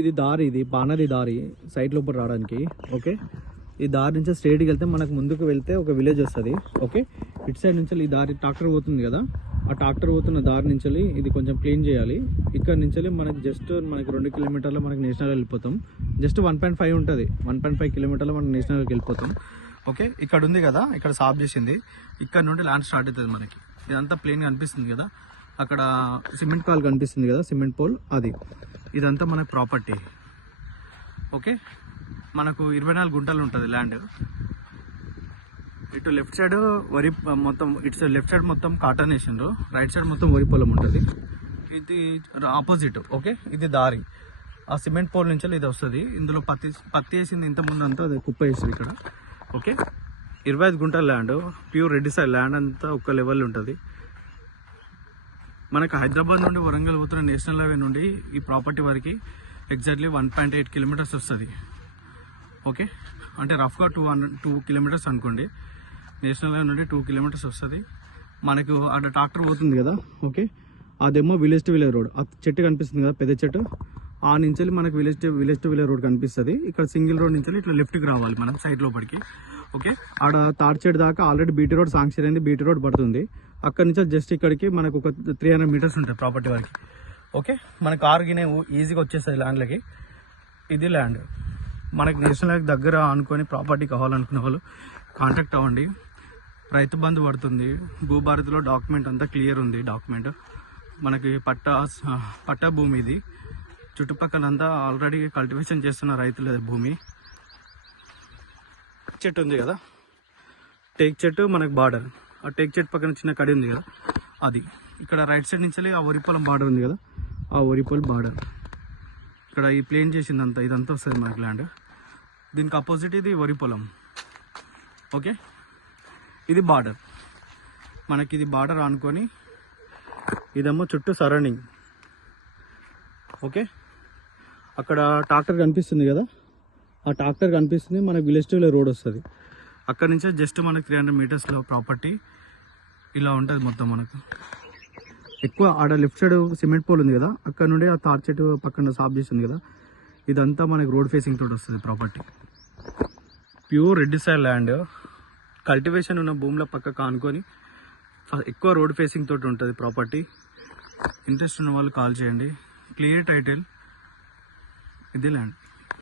ఇది దారి, ఇది బాణది దారి సైడ్ లోపల రావడానికి. ఓకే, ఈ దారి నుంచి స్ట్రైట్కి వెళ్తే మనకు ముందుకు వెళ్తే ఒక విలేజ్ వస్తుంది. ఓకే, ఇటు సైడ్ నుంచి ఈ దారి ట్రాక్టర్ పోతుంది కదా, ఆ ట్రాక్టర్ పోతున్న దారి నుంచి ఇది కొంచెం క్లీన్ చేయాలి. ఇక్కడ నుంచి మనకి జస్ట్ మనకి 2 కిలోమీటర్లు మనకి నేషనల్ వెళ్ళిపోతాం. జస్ట్ 1.5 ఉంటుంది, 1.5 కిలోమీటర్లు మనం నేషనల్కి వెళ్ళిపోతాం. ఓకే, ఇక్కడ ఉంది కదా, ఇక్కడ సాఫ్ చేసింది, ఇక్కడ నుండి ల్యాండ్ స్టార్ట్ అవుతుంది. మనకి ఇదంతా ప్లేన్ కనిపిస్తుంది కదా, అక్కడ సిమెంట్ కాల్ కనిపిస్తుంది కదా, సిమెంట్ పోల్, అది ఇదంతా మనకి ప్రాపర్టీ. ఓకే, మనకు 24 గుంటలు ఉంటుంది ల్యాండ్. ఇటు లెఫ్ట్ సైడ్ వరి మొత్తం, ఇటు లెఫ్ట్ సైడ్ మొత్తం కాటన్ వేసిండ్రు, రైట్ సైడ్ మొత్తం వరి పొలం ఉంటుంది. ఇది ఆపోజిట్. ఓకే, ఇది దారి, ఆ సిమెంట్ పోల్ నుంచి ఇది వస్తుంది. ఇందులో పత్తి వేసింది ఇంత ముందు అంతా అది కుప్ప వేసింది ఇక్కడ. ఓకే, 25 గుంటల land, pure Reddy side land అంతా ఒక లెవెల్ ఉంటుంది. మనకు హైదరాబాద్ నుండి వరంగల్ పోతున్న నేషనల్ హైవే నుండి ఈ ప్రాపర్టీ వరకు ఎగ్జాక్ట్లీ 1.8 కిలోమీటర్స్ వస్తుంది. ఓకే, అంటే రఫ్గా 2 కిలోమీటర్స్ అనుకోండి. నేషనల్ హైవే నుండి 2 కిలోమీటర్స్ వస్తుంది. మనకు అక్కడ ట్రాక్టర్ పోతుంది కదా. ఓకే, అదేమో విలేజ్ టు విలేజ్ రోడ్, ఆ చెట్టు కనిపిస్తుంది కదా, పెద్ద చెట్టు, ఆ నుంచి మనకు విలేజ్ టు విలేజ్ రోడ్ కనిపిస్తుంది. ఇక్కడ సింగిల్ రోడ్ నుంచి ఇట్లా లెఫ్ట్కి రావాలి మనం సైడ్ లోపలికి. ఓకే, ఆడ తాడ్ చెట్టు దాకా ఆల్రెడీ బీటీ రోడ్ శాంక్షన్ అయింది, బీటీ రోడ్ పడుతుంది. అక్కడ నుంచి జస్ట్ ఇక్కడికి మనకు ఒక 300 మీటర్స్ ఉంటాయి ప్రాపర్టీ వరకు. ఓకే, మన కార్ గినే ఈజీగా వచ్చేస్తుంది ల్యాండ్లకి. ఇది ల్యాండ్ మనకి నేషనల్ హైవే దగ్గర అనుకొని ప్రాపర్టీ కావాలనుకునే వాళ్ళు కాంటాక్ట్ అవ్వండి. రైతు బంధు పడుతుంది, భూభారతిలో డాక్యుమెంట్ అంతా క్లియర్ ఉంది. డాక్యుమెంట్ మనకి పట్టా భూమి, ఇది చుట్టుపక్కలంతా ఆల్రెడీ కల్టివేషన్ చేస్తున్న రైతుల భూమి. చెట్టు ఉంది కదా, టేక్ చెట్టు మనకు బార్డర్, ఆ టేక్ చెట్టు పక్కన చిన్న కడి ఉంది కదా, అది ఇక్కడ రైట్ సైడ్ నుంచి ఆ వరి పొలం బార్డర్ ఉంది కదా, ఆ వరి పొలం బార్డర్ ఇక్కడ ఈ ప్లేన్ చేసిందంతా ఇదంతా వస్తుంది మనకి ల్యాండ్. దీనికి అపోజిట్ ఇది వరి పొలం. ఓకే, ఇది బార్డర్, మనకి ఇది బార్డర్ అనుకొని ఇదేమో చుట్టూ సరౌండింగ్. ఓకే, అక్కడ ట్రాక్టర్ కనిపిస్తుంది కదా, ఆ ట్రాక్టర్ కనిపిస్తుంది, మనకి విలేజ్ టు విలేజ్ రోడ్ వస్తుంది. అక్కడ నుంచే జస్ట్ మనకి 300 మీటర్స్లో ప్రాపర్టీ ఇలా ఉంటుంది మొత్తం. మనకు ఎక్కువ ఆడ లెఫ్ట్ సైడ్ సిమెంట్ పోల్ ఉంది కదా, అక్కడ నుండి ఆ తార్ చెట్టు పక్కన సాఫ్ చేస్తుంది కదా, ఇదంతా మనకి రోడ్ ఫేసింగ్ తోటి వస్తుంది property. Pure Reddy side land, cultivation ఉన్న భూముల పక్క కానుకొని ఎక్కువ రోడ్ ఫేసింగ్ తోటి ఉంటుంది ప్రాపర్టీ. ఇంట్రెస్ట్ ఉన్న వాళ్ళు కాల్ చేయండి. క్లియర్ టైటిల్, ఇదే ల్యాండ్.